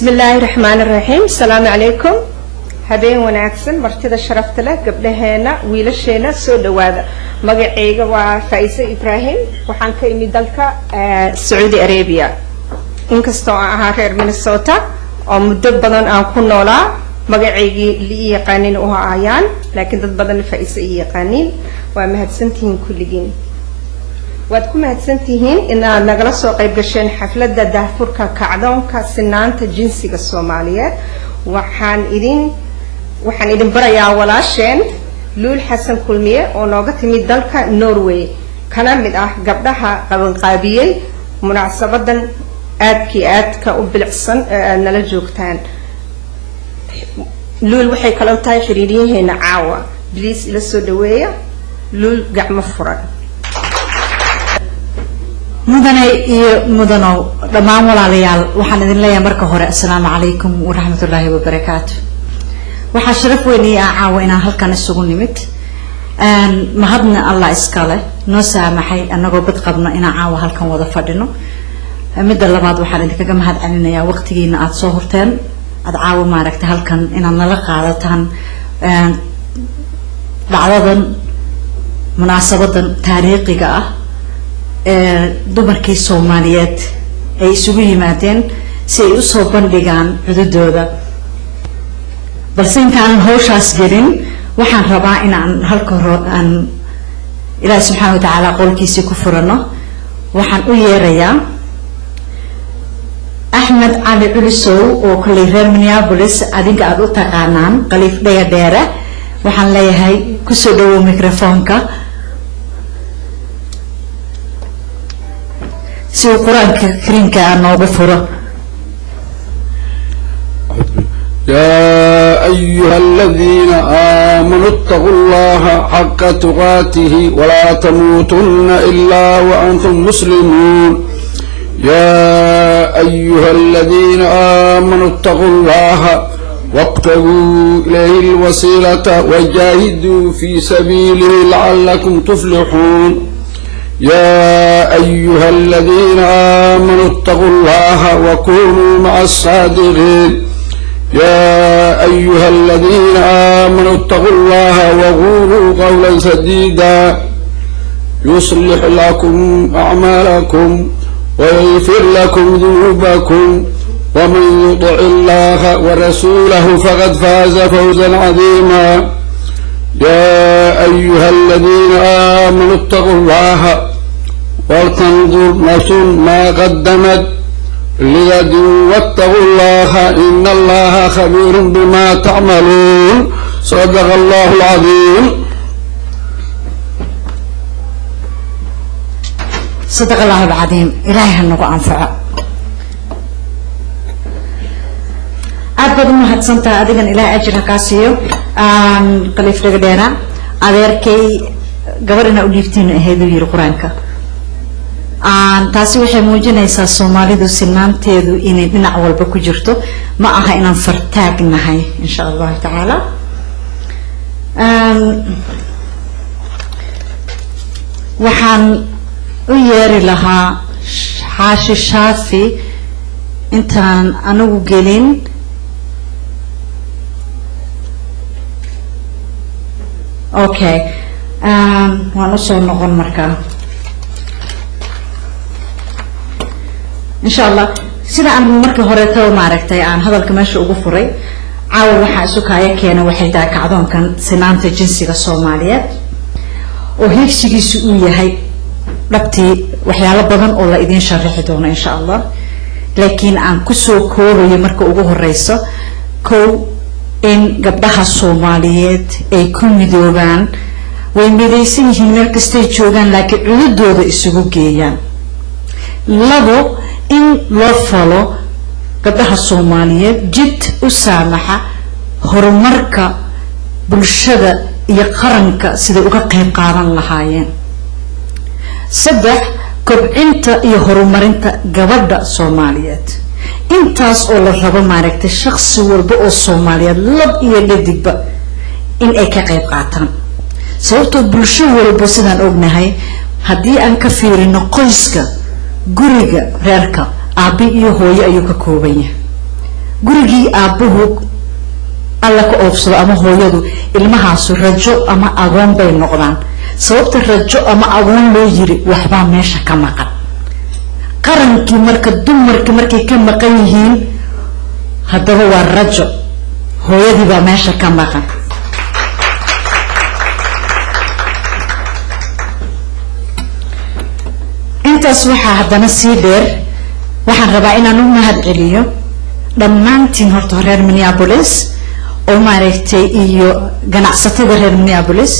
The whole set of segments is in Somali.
بسم الله الرحمن الرحيم السلام عليكم هبين وناكسن مرتدى شرفت له قبلهنا ويلشينا سود وهذا مقعيقة وفايسة إبراهيم وحان كإمي دالك سعودي أرابيا إنكستو أهارير من الصوتا ومدبضان أنكون نولا مقعيقي لي يقانين أوها آيان لكن دبضان فايسة يقانين ومهد سنتين كلين وادكم هتسنتيهين إن نجلس وقيب جشين حفلة دهفورك كعدون كسنان تجنسي الصوماليات وحن إذن بريا ولا شين لول حسن كلمية ونوقت ميدالك نوروي كان مده قبلها قبل قابية مناسبة آد كأبلعصن نلجوكتان لول وحي كلام تاي حريرين هنا عاوة بليس إلى السودوية لول قاع فرد مدنو دمان walaalyaal waxaan idin leeyahay marka hore assalaamu calaykum wa rahmatullaahi wa barakaatuh waxa sharaf weyn ii ah caawa inaan halkan isugu nimid mahadna Allah iska leh noo saamaxay anagoo bad qabna inaan caawa halkan wada fadhino midda labaad waxaan idinkaga mahad celinayaa waqtigiina aad soo horteen aad caawa maaragtay halkan inaan nala qaadataan dhacdadan munaasabadan taariikhiga ah dumarkii Soomaaliyeed ay isugu yimaadeen si ay u soo bandhigaan cududooda balse intaan hawshaas gelin waxaan rabaa inaan halka hore aan Ilaahay subhanahu wa ta'ala qolkiisa ku furano waxaan u yeerayaa Ahmed Ali Ulisow oo kulay reer Minneapolis adinka aad u taqaanaan qaliif dheer waxaan leeyahay ku soo dhawow mikrofoonka سوى القرآن الكريم كأنه غفره يا أيها الذين آمنوا اتقوا الله حق تقاته ولا تموتن إلا وأنتم مسلمون يا أيها الذين آمنوا اتقوا الله وابتغوا إليه الوسيلة وجاهدوا في سبيله لعلكم تفلحون يا أيها الذين آمنوا اتقوا الله وكونوا مع الصادقين يا أيها الذين آمنوا اتقوا الله وقولوا قولا سديدا يصلح لكم أعمالكم ويغفر لكم ذنوبكم ومن يطع الله ورسوله فقد فاز فوزا عظيما يا أيها الذين آمنوا اتقوا الله ولتنظر نفس ما قدمت لغد واتقوا الله إن الله خبير بما تعملون صدق الله العظيم صدق الله العظيم إلهي هنقو أنفع أبدا ما هتسنتا أدينا إلى أجر كاسيو قليف رجدنا أذكركي قبرنا أوليفتين هذا القرآنك taasi waxay muujinaysaa Soomaalidu sinaanteedu inay dhinac walba ku jirto ma aha inaan fartaagnahay insha Allah ta'ala waxaan u yeeri lahaa Xaashi Shaafi intaan anigu gelin okay waan u soo noqon markaa إن شاء الله سيدا أن مركي هوريتو ماركتاي عن هذا الكماشي وقفوري عاول وحا سوكايا كينا وحيدا كعدون كان سنانتا جنسيغا الصوماليات وهيك سيجي سؤوية هاي ربتي وحيالا بدن أولا إذين شارحي دونا إن شاء الله لكن عن كسو كورو يمركو وقوه الرئيسة كو إن قبضها الصوماليات أي كل مدوغان ويميديسين هنالك كستيجوغان لكن عدودو إسوغو جيان لابو إن لو فولو قبلها الصومالية جد أسامحة هرمركا بالشدة يقرنك سيدا أغا قيب قارن لحايين سبح كبعنت يهرمرنت قبضة الصوماليات انتاس أولا ربا ماركت الشخص والبقو الصوماليات لب يلدك إن ايكا قيب قاتن سوتو بالشو والبو سيدان أغنهاي هدي أنك فيرين قيسك guriga reerka aabi iyo hooyo ayuu ka kooban yahay gurigii aabbuhu alla ka oofsado ama hooyadu ilmahaasu rajo ama agoon bay noqdaan sababta rajo ama agoon loo yiri waxbaa meesha ka maqan qarankii marka dumarkii markay ka maqan yihiin haddaba waa rajo hooyadii baa meesha ka maqan intaas waxaa haddana sii dheer waxaan rabaa inaan u mahad celiyo dhammaantiin horta reer Minneapolis oo maaragtay iyo ganacsatada reer Minneapolis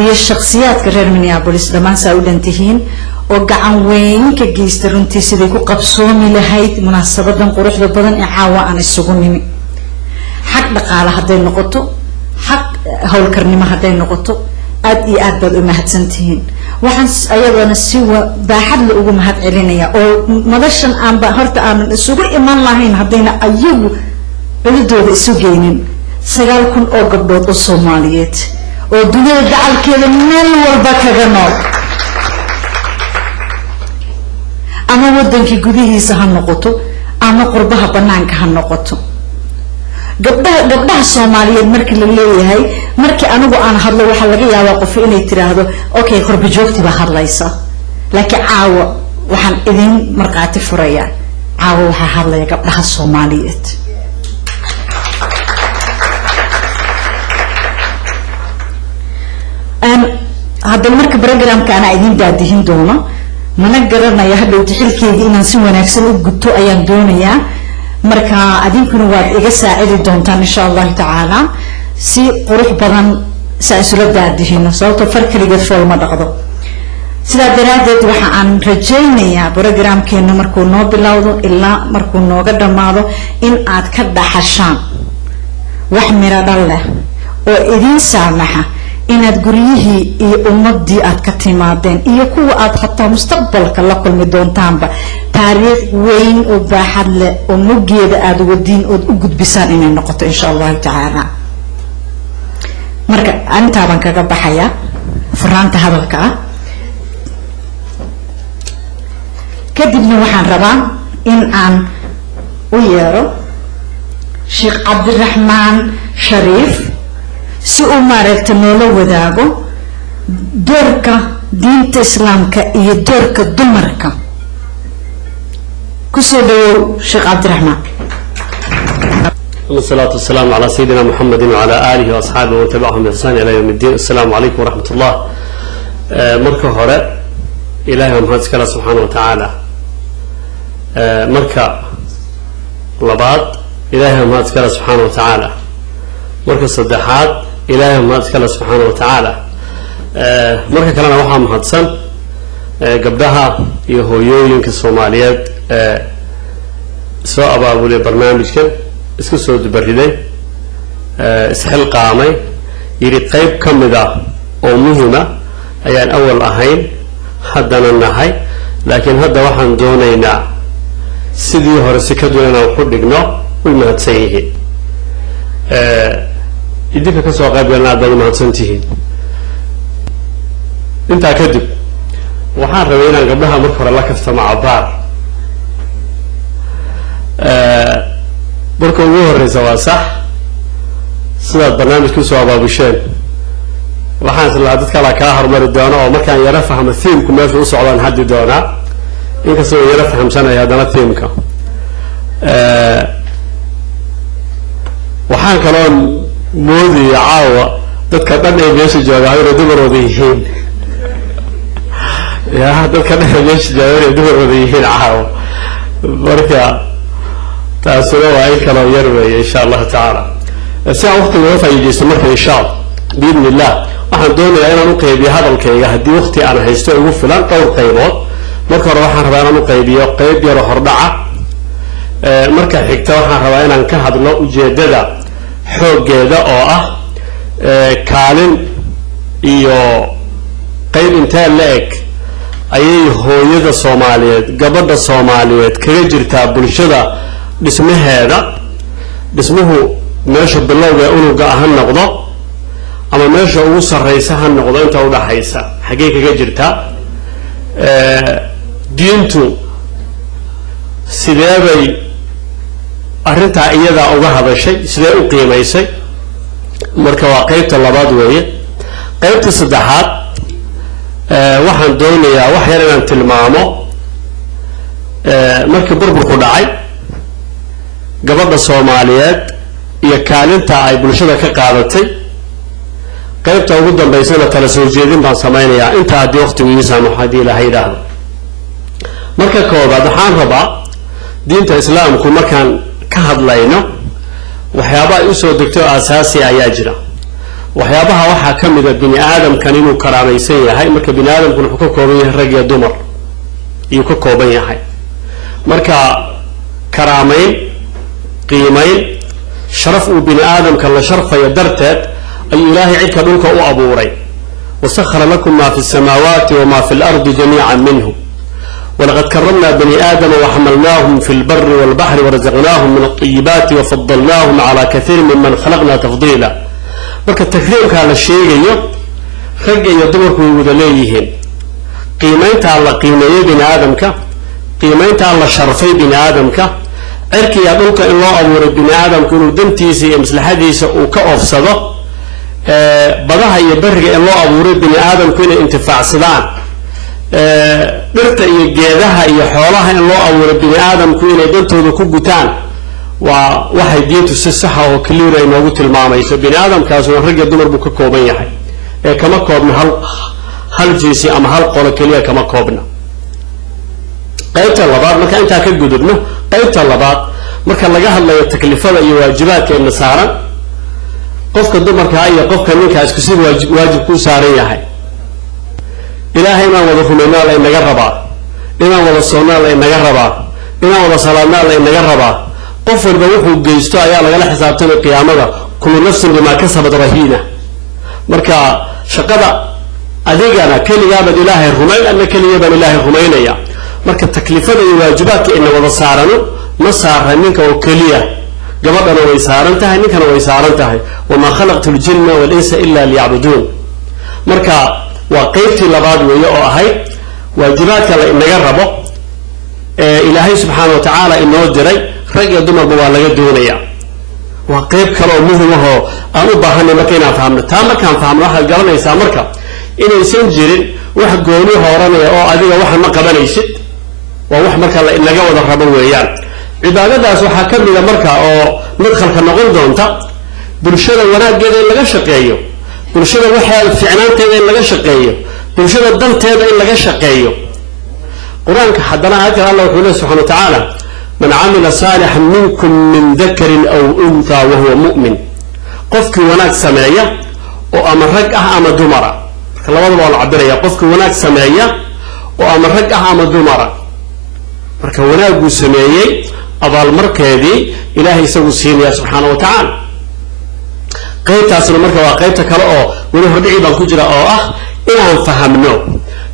iyo shakhsiyaadka reer Minneapolis dhammaan saa u dhantihiin oo gacan weyn ka geysta runtii siday ku qabsoomi lahayd munaasabadan quruxda badan ee caawa aan isugu nimi xaq dhaqaale hadday noqoto xaq howlkarnimo hadday noqoto aad iyo aad baad u mahadsantihiin waxaan ayadana si baaxad la ugu mahad celinaya oo madashan aanba horta aanan isugu iman lahayn haddayna ayagu ciidooda isu geynin 9,000 oo gabdhood oo Soomaaliyeed oo dunida dacalkeeda meel walba kaga nool ama wadankii gudihiisa ha noqoto ama qurbaha banaanka ha noqoto gabdhaha Soomaaliyeed markii la leeyahay markii anigu aan hadlo waxa laga yaabaa qof inay tiraahdo okay qurba joogti baa hadlaysa laakiin caawa waxaan idin marqaati furaya caawa waxa hadlaya gabdhaha Soomaaliyeed هذا المركب برنامج أنا عايزين بعدين دونا ما نقدرنا يا هذا وتحلكي إن نسوي نكسر وجدتو أيام دونيا مركا عايزين كنا واحد إجازة عيد دونتان إن شاء الله تعالى سي قروح بدن سأسولف بعدين صوت فرق اللي قد فول ما دقدو سلا درادة وح عن رجينا يا برنامج كنا مركو نو بلاودو إلا مركو نو قدام ماذا إن عاد كده حشان وحمر الله وإذن سامحة inaad guryihii iyo ummadii aad ka timaadeen iyo kuwa aad xataa mustaqbalka la kulmi doontaanba taariikh weyn oo baaxad leh oo mugeeda aad wadiin oo u gudbisaan inay noqoto insha Allah taala marka anta baan kaga baxaya furaanta hadalka kadibna waxaan rabaa in aan u yeero Sheikh Abdulrahman Sharif si uu maaragtay noola wadaago doorka diinta islaamka iyo doorka dumarka ku soo dhawow Sheikh Abdulrahman والصلاة والسلام على سيدنا محمد وعلى آله وأصحابه وتبعهم بإحسان إلى يوم الدين السلام عليكم ورحمة الله مركة هراء إلهي ومهد سكاله سبحانه وتعالى مركة لبعض إلهي ومهد سكاله سبحانه وتعالى مركة صدحات إلهي ومهد سكاله سبحانه وتعالى مركة كلنا وحا مهدسن قبلها يهويوين كالصوماليات سواء أبابو لي برنامج كان isku soo dibariday isxil qaamay yiri qayb kamida oo muhiima ayaan awal ahayn haddana nahay laakiin hadda waxaan doonaynaa sidii hore si ka duwan aan ku dhigno way mahadsan yihiin idinka ka soo qayb galnaa dad mahadsan tihiin intaa kadib waxaan rabay inaan gabdhaha marka hore la kaftamo cabaar marka ugu horeysa waa sax sidaad barnaamijku soo abaabusheen waxaan islaa dadka la ka hormari doono oo markaan yara fahmo theme-ku meesha u socdaan haddi doonaa inkastoo yara fahamsanaya haddana theme-ka waxaan kaloo moodaya caawa dadka dhan ee meesha jooga inay dumarooda yihiin ya dadka dhan ee meesha jooga inay dumarooda yihiin caawa marka تأثيره وعيك لو يروي إن شاء الله تعالى. الساعة وقت الوفاة يجي استمر إن شاء الله بإذن الله. وحن دوني أنا نقي بهذا الكي هدي وقتي أنا هيستوي وفلان طور قيبات. مركا روحان ربنا نقي بيه قيب يروح ربعة. مركا حكتا وحن ربنا نكهد الله جددا حوق جدا كالن إيو قيب انتهى لك أي هو يدا الصوماليات قبض الصوماليات كريجر تاب الشدا dhismuhu meesha bilowga unuga ah noqdo ama meesha ugu sareysa ha noqdo inta u dhaxaysa xagee kaga jirta diintu sideebay arrintaa iyadaa uga hadashay sidee u qiimaysay marka waa qaybta labaad weeye qaybta saddexaad waxaan doonayaa wax yar inaan tilmaamo markii burburku dhacay gabadha Soomaaliyeed iyo kaalinta ay bulshada ka qaadatay qaybta ugu dambeysana tala soo jeedin baan samaynayaa inta haddii waqtigu ii saamaxo haddii Ilaahay yidhaahdo marka koobaad waxaan rabaa diinta islaamku markaan ka hadlayno waxyaaba ay u soo degto asaasi ayaa jira waxyaabaha waxaa ka mid ah bini aadamkan inuu karaamaysan yahay marka bini aadamku wuxuu ka kooban yahay rag iyo dumar iyo ka kooban yahay marka karaamayn qiimayn sharaf uu bini aadamka la sharfayo darteed ayuu ilaahay cidka dhulka u abuuray wasakhara lakum ma fi samaawaati wa ma fi al-ardi jamii'an minhu ولقد كرمنا بني آدم وحملناهم في البر والبحر ورزقناهم من الطيبات وفضلناهم على كثير ممن خلقنا تفضيلا marka takriimka la sheegayo rag iyo dumarku way wada leeyihiin qiimaynta la qiimeeyo bini aadamka qiimaynta la sharfay bini aadamka cirkiga dhulka in loo abuuray bini aadamku inuu dantiisa iyo maslaxadiisa uu ka oofsado badaha iyo bariga in loo abuuray bini aadamku inay intifaacsadaan dhirta iyo geedaha iyo xoolaha in loo abuuray bini aadamku inay dantooda ku gutaan waa waxay diintu si sax ah oo clear ay noogu tilmaamayso bini aadamkaasuna rag iyo dumar buu ka kooban yahay kama koobna hal jinsi ama hal qolo kaliya kama koobna qaybta labaad marka intaa ka gudubno qaybta labaad marka laga hadlayo taklifada iyo waajibaadka ee saaran qofka dumarka iyo qofka ninka isku si waajib ku saaran yahay ilaahay ma wada rumaynaa la inaga rabaa inaan wada soonaa la inaga rabaa inaan wada salaadnaa la inaga rabaa qof walba wuxuu geysto ayaa lagala xisaabtamay qiyaamada kullu nafsin bima kasabat rahina marka shaqada adigana kaliyaabad ilaahay rumayn anna kaliyaabad ilaahay rumaynaya marka taklifada iyo waajibaadka in wada saarano ma saaran ninka oo kaliya gabadhana way saaran tahay ninkana way saaran tahay wama khalaqtul jinna wal insa illa liya'budun marka waa qaybtii labaad weeye oo ahayd waajibaadka la inaga rabo ilaahay subxaanahu wa tacaala inoo diray rag iyo dumarba waa laga doonayaa waa qayb kale oo muhiim ah oo aan u baahanay marka inaan fahamno taa markaan fahamno waxaad garanaysaa marka inaysan jirin wax gooni hooranaya oo adiga waxa ma qabanaysid waa wax marka la inaga wada rabo weeyaan cibaadadaas waxaa ka mid a marka oo madkhalka noqon doonta bulshada wanaaggeeda in laga shaqeeyo bulshada waxaa fiicnaanteeda in laga shaqeeyo bulshada danteeda in laga shaqeeyo quraanka haddana halkan Allah wuxuu leeyahay subhanahu wa ta'ala man 'amila salihan minkum min dhakarin aw untha wa huwa mu'min qofkii wanaag sameeya oo ama rag ah ama dumara labadaba waa la cabiraya qofkii wanaag sameeya oo ama rag ah ama dumara marka wanaagu sameeyay abaalmarkeedii ilaahay isagu siinaya subhanahu wa ta'ala qaybtaasna marka waa qaybta kale oo weli hordhici baan ku jira oo ah inaan fahamno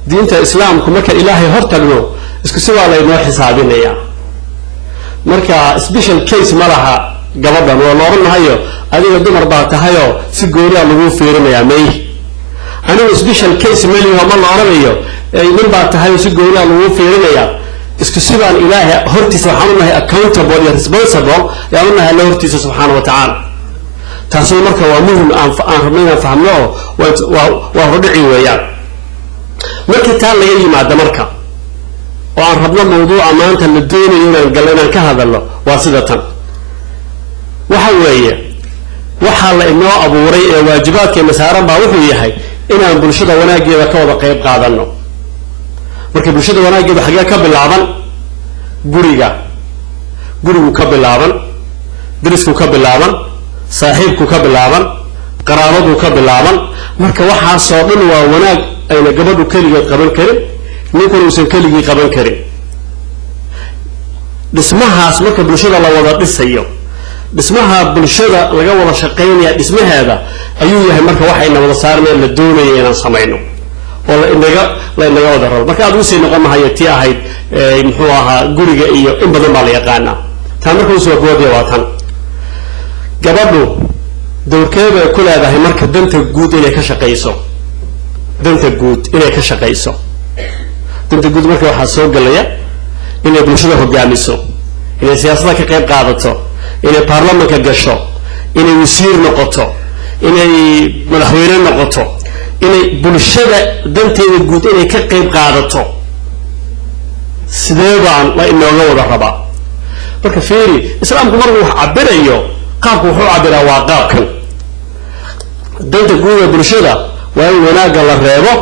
diinta islaamku marka ilaahay hortagno isku si waa laynoo xisaabinaya marka special case ma laha gabadhan oo looran mahayo adiga dumar baa tahayoo si gooniya lagu fiirinaya may anigu special case maliho ma la oranayo nin baa tahayoo si gooniya lagu fiirinaya isku si baan ilaahay hortiisa waxaan u nahay accountable iyo responsible yaan u nahay alla hortiisa subxaanahu wa tacaala taasoo marka waa muhim aan rabno inaan fahmno waa hordhici weeyaan markii taa laga yimaado marka oo aan rabno mawduuca maanta la doonayo inaan galno inaan ka hadalno waa sida tan waxa weeye waxaa la inoo abuuray ee waajibaadkeena saaran baa wuxuu yahay inaan bulshada wanaaggeeda ka wada qayb qaadanno marka bulshada wanaaggeeda xagee ka bilaaban gurigu ka bilaaban derisku ka bilaaban saaxiibku ka bilaaban qaraabadu ka bilaaban marka waxaasoo dhan waa wanaag ayna gabadhu keligeed qaban karin ninkuna uusan keligii qaban karin dhismahaas marka bulshada la wada dhisayo dhismaha bulshada laga wada shaqaynaya dhismaheeda ayuu yahay marka waxayna wada saarneen la doonayo inaan samayno oo la inaga wada rabo marka aad u sii noqon mahayo tii ahayd muxuu ahaa guriga iyo in badan baa la yaqaanaa taa marka usoo goodiya waa tan gabadhu dowrkeeda ay ku leedahay marka danta guud inay ka shaqayso danta guud marka waxaa soo galaya inay bulshada hogaamiso inay siyaasadda ka qayb qaadato inay baarlamanka gasho inay wasiir noqoto inay madaxweyne noqoto inay bulshada danteeda guud inay ka qayb qaadato sidee baan la inooga wada rabaa marka fiiri islaamku markuu wax cabirayo qaabku wuxuu cabiraa waa qaabkan danta guud ee bulshada waa in wanaagga la reebo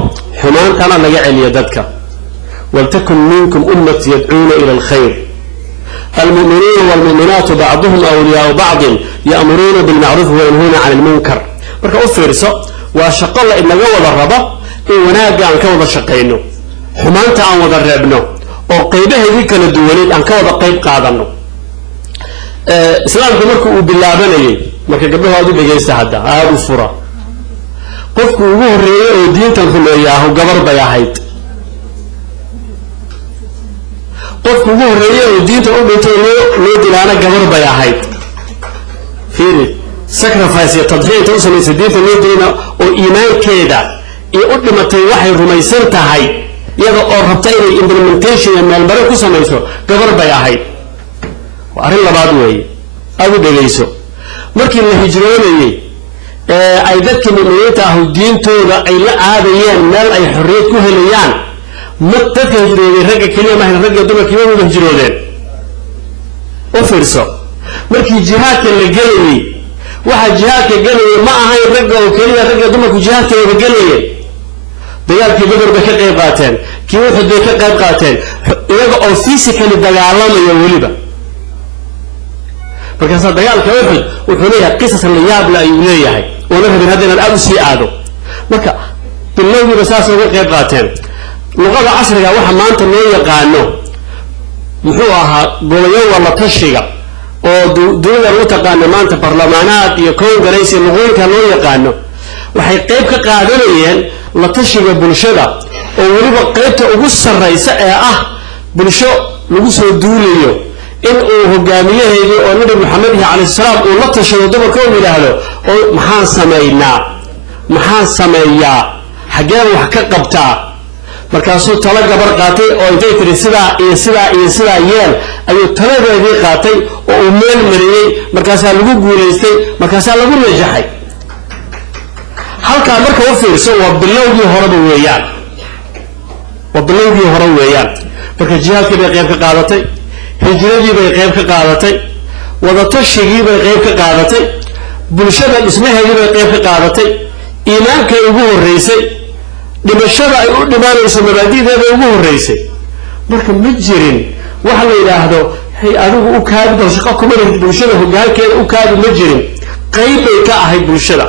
xumaantana laga celiyo dadka waltakun minkum ummati yadcuuna ila alkhayr المؤمنون والمؤمنات بعضهم أولياء بعض يأمرون بالمعروف وينهون عن المنكر marka u fiirso waa shaqo la inaga wada rabo in wanaagga aan ka wada shaqeyno xumaanta aan wada reebno oo qaybaheedii kala duwaneed aan ka wada qayb qaadano islaamku markuu uu bilaabanayay marka gabdhaha aad u dhageysta hadda aad u fura qofku ugu horeeyay oo diintan rumeeyaa gabar bay ahayd qofku ugu horeeyay oo diinta u dhintay loo dilaana gabar bay ahayd fiiri sacrifice iyo tadxiinta u samaysay diinta loo dilana oo iimaankeeda iyo u dhimatay waxay rumaysan tahay iyada oo rabta inay implementation iyo meelmare ku samayso gabar bay ahayd waa arrin labaad weeye aad u dhegayso markii la hijroonayey ay dadka mu'miniinta ah diintooda ay la aadayeen meel ay xorriyad ku helayaan ma dadka hijrooday ragga keliya maahan ragga dumarkii waa wada hijroodeen u fiirso markii jihaadka la gelayey waxa jihaadka gelayay ma ahayn ragga oo keliya ragga dumarku jihaadka wada gelayeen dagaalkii badar bay ka qayb qaateen kii wuxud bay ka qayb qaateen iyaga oo physically dagaalamaya weliba markaasa dagaalka wuxud wuxuu leeyahay qisas la yaab la ayuu leeyahay oo la rabin haddana aad u sii aado marka bilowgiiba saas uga qayb qaateen luqada casriga waxa maanta loo yaqaano muxuu ahaa golayo wala tashiga oo dowladda lagu taqaano maanta barlamaanaad iyo congress iyo luqooyinka loo yaqaano waxay qayb ka qaadanayeen la tashiga bulshada oo weliba qaybta ugu sarreysa ee ah bulsho lagu soo duulayo in uu hogaamiyaheedii oo nabi maxamed calayhi salaam uu la tashado dumarka oo yidhaahdo oo maxaan sameeyaa xaggeen wax ka qabtaa markaasuu talo gabar qaatay oo intay tiri sidaa iyo sidaa iyo sidaa yeel ayuu taladeedii qaatay oo uu meel mariyey markaasaa lagu guulaystay markaasaa lagu najaxay halkaa marka u fiirso waa bilowgii horeba weeyaan marka jihaadkii bay qayb ka qaadatay hijradii bay qayb ka qaadatay wadatashigii bay qayb ka qaadatay bulshada dhismaheedii bay qayb ka qaadatay iimaankay ugu horreysay dhimashada ay u dhimaanayso mabaadi'deeda ugu horreysay marka ma jirin waxa la yidhaahdo hay adigu u kaadi bal shaqo kuma lehid bulshada hoggaankeeda u kaadi ma jirin qayb bay ka ahayd bulshada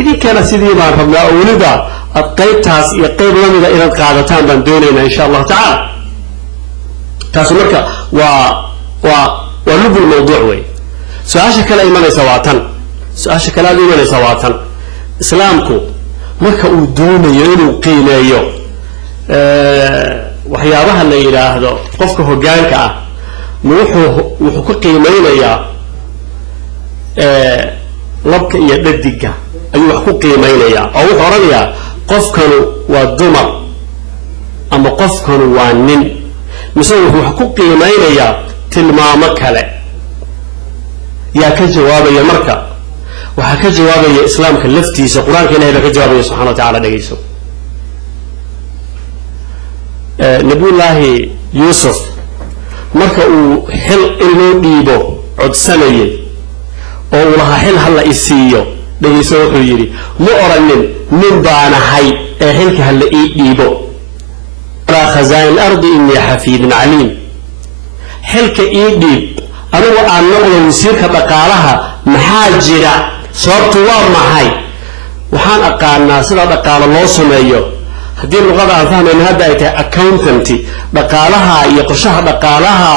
idinkana sidii baan rabnaa oo weliba aad qaybtaas iyo qayb lamida inaad qaadataan baan doonaynaa insha allahu tacaala taas marka waa lubul mawduuc wey su-aasha kale imanaysa waa tan su-aasha kale aad imanaysa waa tan islaamku marka uu doonayo inuu qiimeeyo waxyaabaha la yidhaahdo qofka hoggaanka ah ma wuxuu ku qiimeynayaa labka iyo dhadiga ayuu wax ku qiimeynayaa oo wuxuu odhanayaa qofkanu waa dumar ama qofkanu waa nin mise wuxuu wax ku qiimeynayaa tilmaamo kale yaa ka jawaabaya marka waxaa ka jawaabaya islaamka laftiisa qur-aanka ilahay baa ka jawaabaya subxana wa tacala dhegayso nabiyullaahi yuusuf marka uu xil in loo dhiibo codsanayay oo uu lahaa xil hala isiiyo dhegayso wuxuu yidhi ma oranin nin baanahay ee xilka hala ii dhiibo alaa khazaa'in ardi innii xafiidun caliim xilka ii dhiib anigu aan noqdo wasiirka dhaqaalaha maxaa jira sababtu waa maxay waxaan aqaanaa sida dhaqaalo loo sameeyo haddii luqada aan fahmayna hadda ay tahay accountanty dhaqaalaha iyo qorshaha dhaqaalaha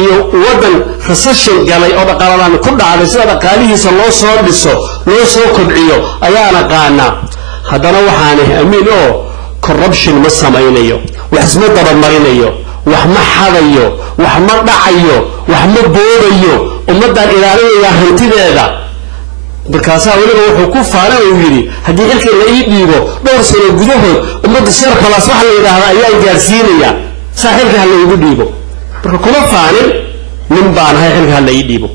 iyo waddan recession galay oo dhaqaaladan ku dhacday sida dhaqaalihiisa loo soo dhiso loo soo kobciyo ayaan aqaanaa haddana waxaanay amiin oo corruption ma samaynayo wax isma dabamarinayo wax ma xadayo wax ma dhacayo wax ma boodayo ummaddaan ilaalinaya hantideeda markaasaa weliba wuxuu ku faanay uu yidhi haddii xilkii la ii dhiibo dhowr sano gudahood ummadda sharkalaas waxa la yidhaahdaa ayaan gaarsiinaya saa xilka ha la igu dhiibo marka kuma faanin nin baanahay xilka ha la ii dhiibo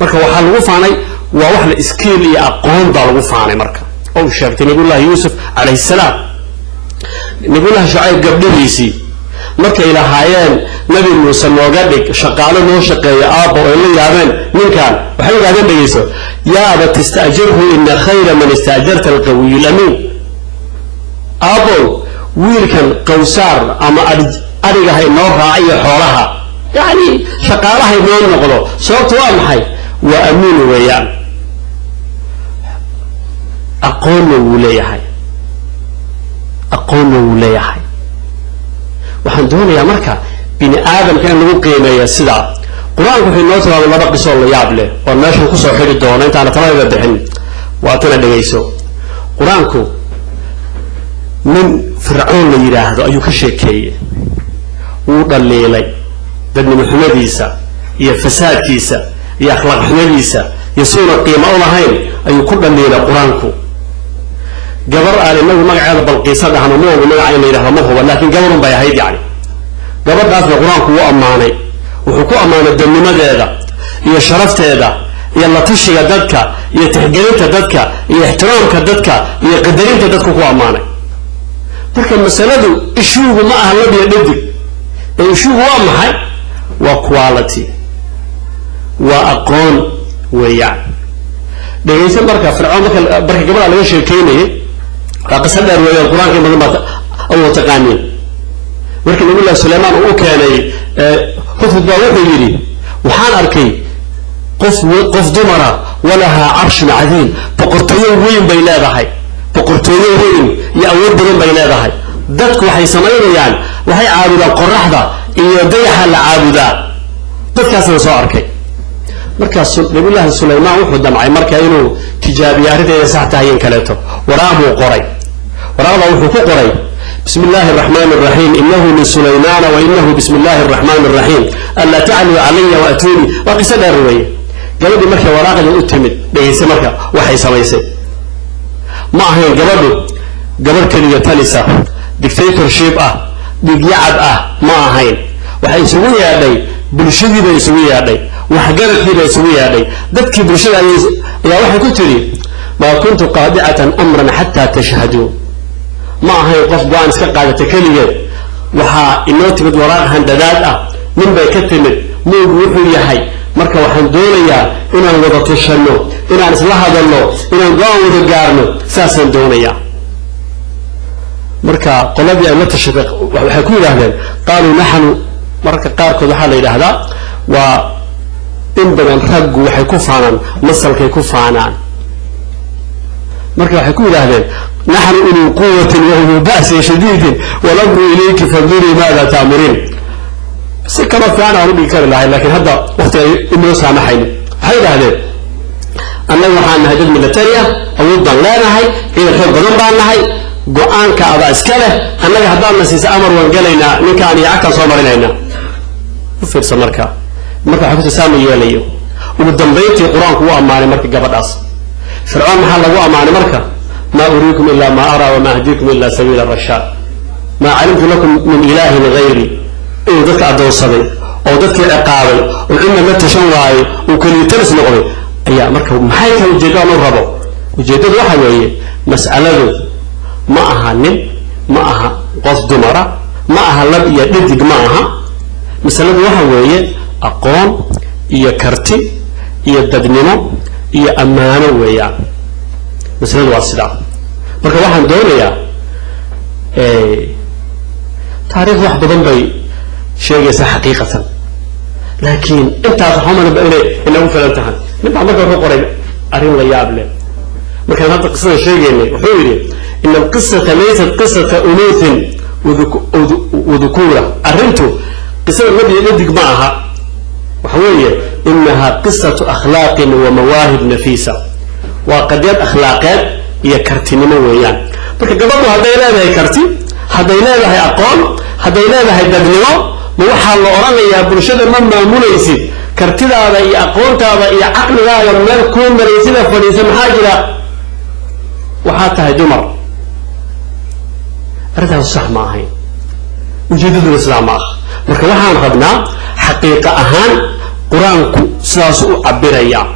marka waxaa lagu faanay waa wax la iskiil iyo aqoon baa lagu faanay marka oo uu sheegtay nabiyullaahi yuusuf calayhi salaam nabiyullaahi shucayb gabdhihiisii markay lahaayeen nabi muuse nooga dhig shaqaalo noo shaqeeya aabbo ay la yaabeen ninkan waxay yidhahdeen dhegeyso yaa abat ista'jirhu ina khayra man ista'jarta alqawiyu lamiin aabbow wiilkan qawsaar ama arigahay noo raaciyo xoolaha yacni shaqaalahay noo noqdo sababtu waa maxay waa amiin weeyaan aqoonna wuu leeyahay waxaan doonayaa marka bini aadamka in lagu qiimeeya sidaa qur-aanku wuxuu inoo tilmaamay laba qisoo la yaab leh oo meeshan kusoo xidhi doono intaana taladaba bixin waa tana dhegayso qur-aanku nin fircoon la yidhaahdo ayuu ka sheekeeyey wuu dhaliilay dadnimo xumadiisa iyo fasaadkiisa iyo akhlaaq xumadiisa iyo suuna qiimo u lahayn ayuu ku dhaliilay qur-aanku gabar aan inagu magaceeda balqiisa dhahno ma ogu magaca in la yidhahdo ma huba laakiin gabarun bay ahayd yacni gabadhaasna qur-aanku wuu ammaanay wuxuu ku ammaanay dadnimadeeda iyo sharafteeda iyo la tashiga dadka iyo tixgelinta dadka iyo ixtiraamka dadka iyo qadarinta dadku ku ammaanay marka masaladu ishuugu ma aha lab iyo dhadig ee ishuugu waa maxay waa quality waa aqoon weeyaan dhegaysan marka fircoon marka gabadha laga sheekeynayay waa qisa dheer weeyaan qur-aanka in badan baad awood taqaaniin markii nabiyullaahi suleymaan uu u keenay hudhud baa wuxuu yidhi waxaan arkay qof dumara walahaa carshun cadiim boqortooyo weyn bay leedahay boqortooyo weyn iyo awood badan bay leedahay dadku waxay samaynayaan waxay caabudaan qoraxda iyo dayaxa la caabudaa dadkaasna soo arkay markaas nabiyullaahi suleymaan wuxuu damcay marka inuu tijaabiyo arrinteeda sax tahay in kaleeto waraaq buu qoray waraaqda wuxuu ku qoray بسم الله الرحمن الرحيم إنه من سليمان وإنه بسم الله الرحمن الرحيم ألا تعلوا علي وأتوني وقصة الرواية قالوا مركا وراقة أتمد بيسي مركا وحي سويسي ما هي قبل كلية تلسة دكتاتور شيب بيقيعب ما هي وحي سوية علي بلشدي بيسوية علي وحقرت لي بيسوية علي دكي بلشدي يا وحي قلت لي ما كنت قادعة أمرا حتى تشهدوا ما هي قف قوان سكاقة كلية وحا إنو تمد وراء هندادات من بي كتمد موغ وحو يحي مركا وحان دونيا إنا وضا تشنو إنا نسلحة دلو إنا نقوان وضا قارنو ساسا دونيا مركا قلبي أن نتشفق وحكو لهذا قالوا نحن مركا قاركو دحال إلى هذا وإن بدن رق وحيكو فانا مصر كيكو فانا مركا وحكو لهذا نحن أولو قوة وأولو بأس شديد والأمر إليك فانظري ماذا تأمرين سكرت أنا ربي كان الله لكن هذا وقت إنه سامحين هذا هذا أنا وحنا هذا الميليتريا أو ضد لا نهاي إلى الحب ضد نهاي قرآن كأبا إسكاله أنا هذا الناس أمر وانجلينا نكان يعكس صومرنا وفي سمركا مركا حكت سامي يليو ومدن بيتي القرآن هو أمانة مركا قبل أص فرعون محل هو أمانة مركا ما أريكم إلا ما أرى وما أهديكم إلا سبيل الرشاد ما علمت لكم من إله غيري إن ذلك أدوصني أو ذلك الأقابل وإن ما تشوعي وكل يتلس نقضي أي مركب محايكا وجيدان الربو وجيدان وحوي مسألة معها نم معها قصد مرة معها لب يددق معها مسألة وحوي أقوم إيا كرتي إيا ددنمو إيا أمانة ويا مسألة واسدة marka waxaan doonayaa taariikh wax badan bay sheegaysaa xaqiiqatan laakiin intaas waxaan inay inagu filan tahay ninbaa marka wuxuu qoray arrin la yaab leh markaan hadda qisada sheegaynay wuxuu yidhi ina alqisata laysat qisata unuuthin wadukura arrintu qisada lab iyo dhadig ma aha waxa weeye inaha qisatu akhlaaqin wa mawaahib nafiisa waa qadiyad akhlaaqeed iyo kartinimo weeyaan marka gabadhu hadday leedahay karti hadday leedahay aqoon hadday leedahay dadnimo ma waxaa la oranayaa bulshada ma maamulaysid kartidaada iyo aqoontaada iyo caqligaaga meel kuu maraysida fadhiisa maxaa jira waxaa tahay dumar arrintaas sax ma ahayn ujeedadu islaam ma aha marka waxaan rabnaa xaqiiqa ahaan quraanku sidaas u cabiraya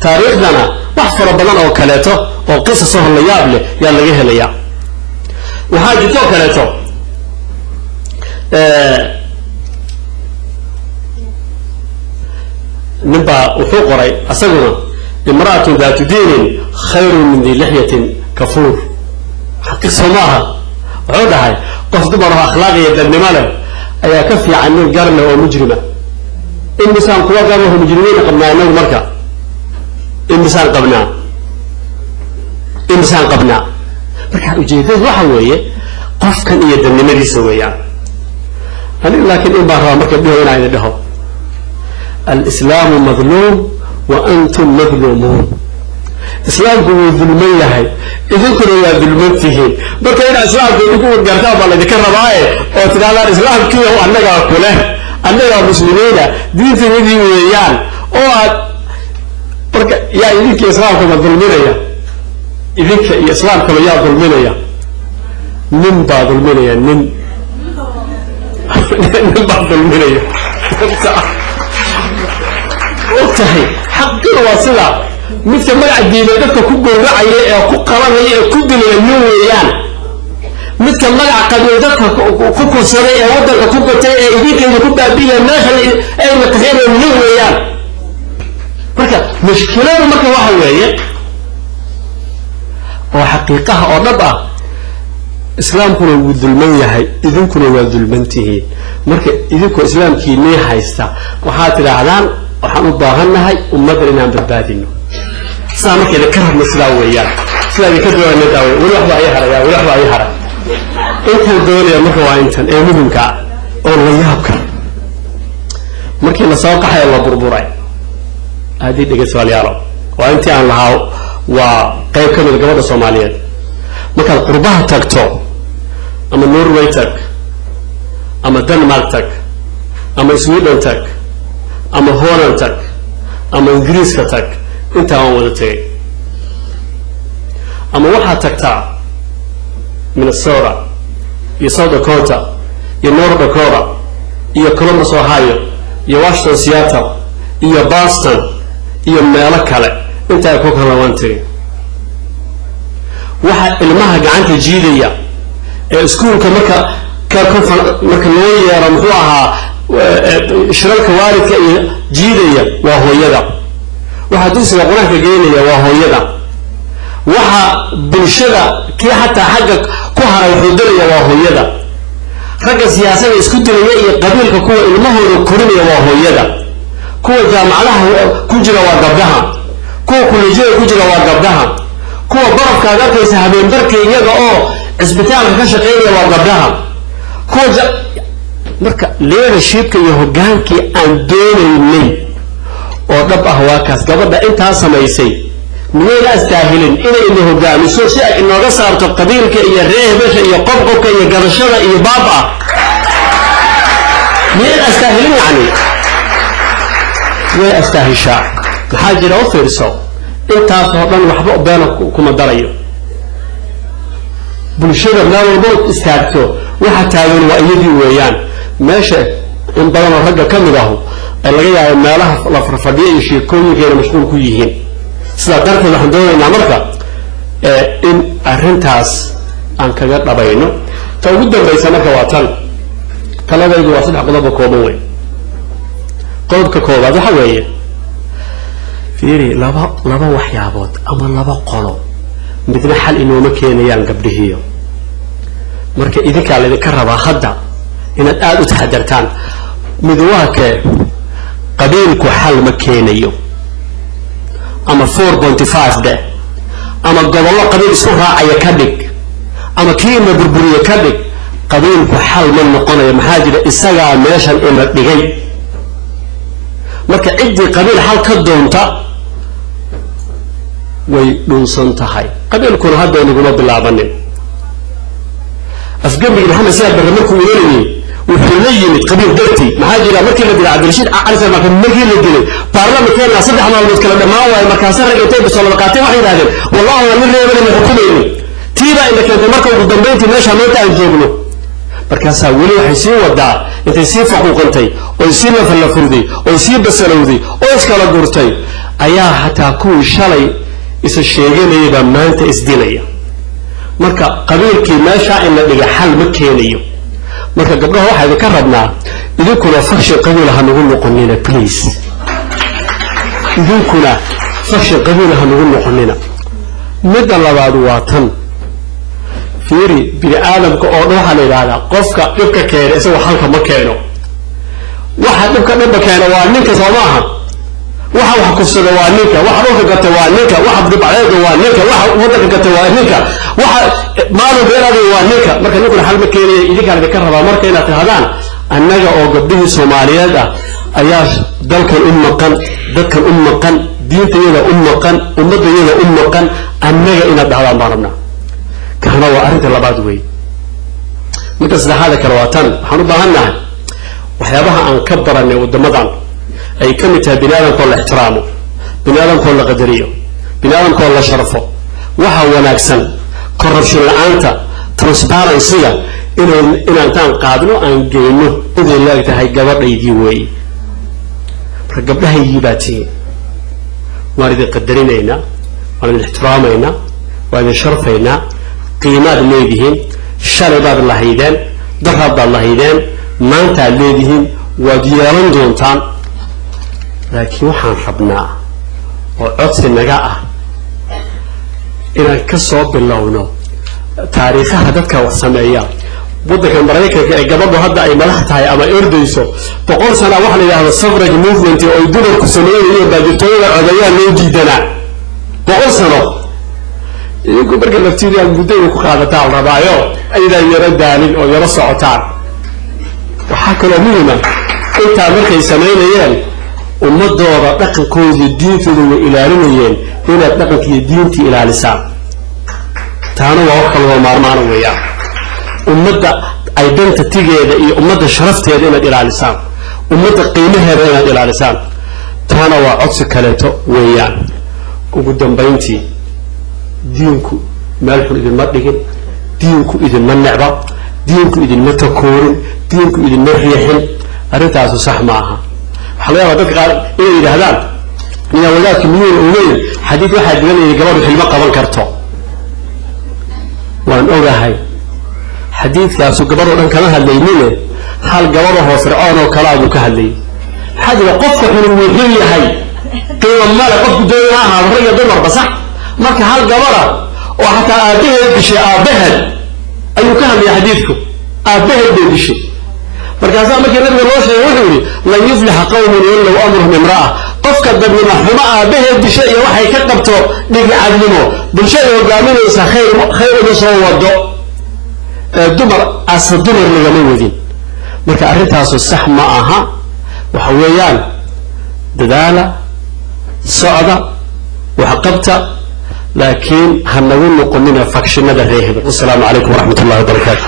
taariikhdana wax fara badan oo kaleeto oo qisas oo la yaab leh yaa laga helaya waxa jirto kaleeto نبا وحقري أسقنا امرأة ذات دين خير من ذي لحية كفور حقيقة سماها عودها قصد مرة أخلاقية للنمالة أي كفي عن القرن ومجرمة إنسان قوى قرنه مجرمين قبنا أنه مركة إنسان قبنا مركة أجيبه وحوية قف كان إيد النمالي سويا لكن إن بارها مركة بيهون عين الدهو الإسلام مظلوم وأنتم مظلومون إسلام هو ظلمين لهي إذن كنوا يا ظلمين فيهين بكينا إسلام يقول قرطاب الله ذكر رباعي وتقال الإسلام كيه أنك أقوله أنك مسلمين دين تهدي ويان يا إذنك إسلام كما ظلمين يا إذنك إسلام كما يا ظلمين يا نمبا ظلمين يا نمبا ظلمين يا وقتها حقنا وصلة مثل ما الدين ذاك كوجو رعيه أو كقرنيه كوجو النويان مثل ما عقد ذاك كوجو سريع وذاك كوجو تاي يديك كوجو بيا الناس أي مكان النويان مركب مشكلة مركب واحد وحقيقة أو نبأ إسلام كنا ظلمين هاي إذن كنا ظلمنته مركب إذن كنا إسلام كيني هايستا وحات الأعلام waxaan u baahannahay ummadda inaan badbaadino saa markayda ka rabno sidaa weeyaan sidaa ka doonayna daawo wali waxba ay haraya intaan doonaya marka waa intan ee muhiimka oo la yaabka markii la soo qaxay la burburay aadi dhiga Soomaaliyaalo waa intii aan lahaa waa qayb ka mid gabadha Soomaaliyeed marka qurbaha tagto ama Norway tag ama Denmark tag ama Sweden tag أما هولندا تك أما إنجليز كتك أنت عم ودتي أما واحد تكتا من الصورة يسود داكوتا ينور داكورا كولومبوس أوهايو واشنطن سياتل باستون ميلكالة أنت يكوك هلوانتي واحد المها قعنت جيلية سكول كمكا مركا نوية رمضوعها شرك والدك جيدية وهو يدا waxa dugsiga quraanka geynaya waa hooyada waxa bulshada kii hatta xagga ku haray xuduraya waa hooyada ragga siyaasadda isku diraya iyo qabiilka kuwa ilmahooda korinaya waa hooyada kuwa jaamacadaha ku jira waa gabdhaha kuwa kuleejada ku jira waa gabdhaha kuwa barafka arkaysa habeen barkii iyaga oo isbitaalka ka shaqeynaya waa gabdhaha kuwa marka leadershipka iyo hogaankii aan doonaynay oo dhab ah waa kaas gabadha inta samaysay miyay astaahilin inay hogaamiso si ay inooga saarto qabiilka iyo reebasha iyo qobqobka iyo garashada iyo baaba miyay astaahilin yani way astaahisha maxaa jira oo fiirso intaas oo dhan waxba been kuma darayo bulshada meel walba istaagto waxa taagan waa iyadii weeyaan meesha in badan oo ragga ka mid ah laga yaabo meelaha la farfadhiyo iyo sheekooyinkeena mashquul ku yihiin sida darteed waxaan doonaynaa marka in arrintaas aan kaga dhabayno ta ugu dambaysa marka waa tan taladaydu waa saddex qodob oo kooban wey qodobka koobaad waxa weeye fiiri laba waxyaabood ama laba qolo midna xal inooma keenayaan gabdhihiyo marka idinkaa laydinka rabaa hadda inaad aad u taxadartaan mid waa kee qabiilku xal ma keenayo ama 4.5 de ama gobollo qabiil isku raacaya ka dhig ama kiima burburiye ka dhig qabiilku xal ma noqonayo maxaa jira isagaa meeshan ina dhigay marka ciddii qabiil xal ka doonta way dhunsan tahay qabiilkuna hadda naguma bilaabanin afgambi maxamed siyaad barre markuu yeelayay wuxuu la yimid qabiil dartii maxaa jira markii la dilay cabdirashiid cali salmaan markii la dilay baarlamaankeena saddex maalmood kala dhamaan waay markaas rag intay bisoo qaatay waxay yiraahdeen wallahi waa nin reebay xukumayni tiiba in keentay marka ugu dambeyntii meesha maanta aan joogno markaasaa weli waxay sii wadaa intay sii faquuqantay oo sii lafurday oo sii basalowday oo iskala gurtay ayaa hataa kuwii shalay isa sheeganayay baa maanta isdilaya marka qabiilkii meesha in la dhiga xal ma keenayo marka gabdhaha waxaa idinka rabnaa idinkuna fakshin qabiil ha nagu noqonina please idinkuna fakshin qabiil ha nagu noqonina midda labaad waa tan fiiri bini aadamka oo dhan waxaa la yidhaahdaa qofka dhibka keena isagoo halka ma keeno waxa dhibka dhanba keena waa ninka soo maaha waxa wax kufsada waa ninka waxa dhulka gata waa ninka waxa dibcadeeda waa ninka waxa wadanka gata waa ninka waxa maalin beerada waa ninka marka ninkuna xal ma keenayo idinkaan idinka rabaa marka inaad tirahdaan annaga oo gabdhihii Soomaaliyeed ah ayaa dalkan u maqan dadkan u maqan diintayada u maqan ummadayada u maqan annaga inaad dhahdaan baan rabnaa kana waa arrinta labaad weey midda saddexaad kale waa tan waxaan u baahannahay waxyaabaha aan ka baranay wadamadan ay ka mid tahay bini'aadamkoo la ixtiraamo bini'aadamkoo la qadariyo bini'aadamkoo la sharfo waxa wanaagsan corruption la'aanta transparency-ga inaan taan qaadno aan geyno inay leegtahay gabadhaydii weey marka gabdhahaygii baa tihiin waan idin qadarinaynaa waan idin ixtiraamaynaa waan idin sharfaynaa qiimaad leedihiin shalay baad lahaydeen daraad baad lahaydeen maantaad leedihiin waad yeelan doontaan laakiin waxaan rabnaa oo codsi naga ah inaan ka soo bilowno taariikhaha dadka wax sameeya waddanka Mareykanka ee gabadhu hadda ay madax tahay ama ordayso 100 sano waxa la yiraahdo suffrage movement oo ay dumarku sameeyeen baajirtooyada codayaan loo diidanaa 100 sano iyagu marka laftiisa muddo ku qaadataa rabaayo ayda yara daalin oo yara socotaan waxa kale muhiim ah inta markay sameeyeen ummadooda dhaqankooda diintooda way ilaalinayeen inaad dhaqankiisa diinta ilaalisaan taana waa wax kale oo maarmaan weeyaan ummadda identity-geeda iyo ummadda sharafteeda inaad ilaalisaan ummadda qiimaheeda inaad ilaalisaan taana waa codsi kaleeto weeyaan ugu dambeyntii diinku meel xun idinma dhigin diinku idinma necba diinku idinma takoorin diinku idinma riixin arrintaasu sax ma aha waxa laga yaabaa dadka qaar inay yidhaahdaan niyaa wadaadka miyuuna ogeyn xadiid waxaa digan inay gabadhu xilmo qaban karto waan ogahay xadiidkaasu gabadhoo dhan kama hadlaynine hal gabadhahoo fircoon oo kale ayuu ka hadlayay maxaa jira qofka xunu wuxuu yahay qiimo male qofku doonaya ha ahaado rag iyo dumarba sax marka hal gabadha oo xataa aabaheed dishay aabaheed ayuu ka hadlayay xadiidku aabaheed bay dishay markaasaa markii nabiga loo sheegay wuxuu yidhi lan yuflixa qawmun wallow amruhum imra'a qofka dadnimo xumo aabaheed disha iyo waxay ka qabto dhigicadnimo bulshada hogaaminaysa khayr uma soo wado dumar asa dumar lagama wadin marka arrintaasu sax ma aha waxa weeyaan dadaala socda waxqabta laakiin ha nagu noqonina fakshinada reehda. Assalaamu calaykum waraxmatullaahi wabarakaatuh.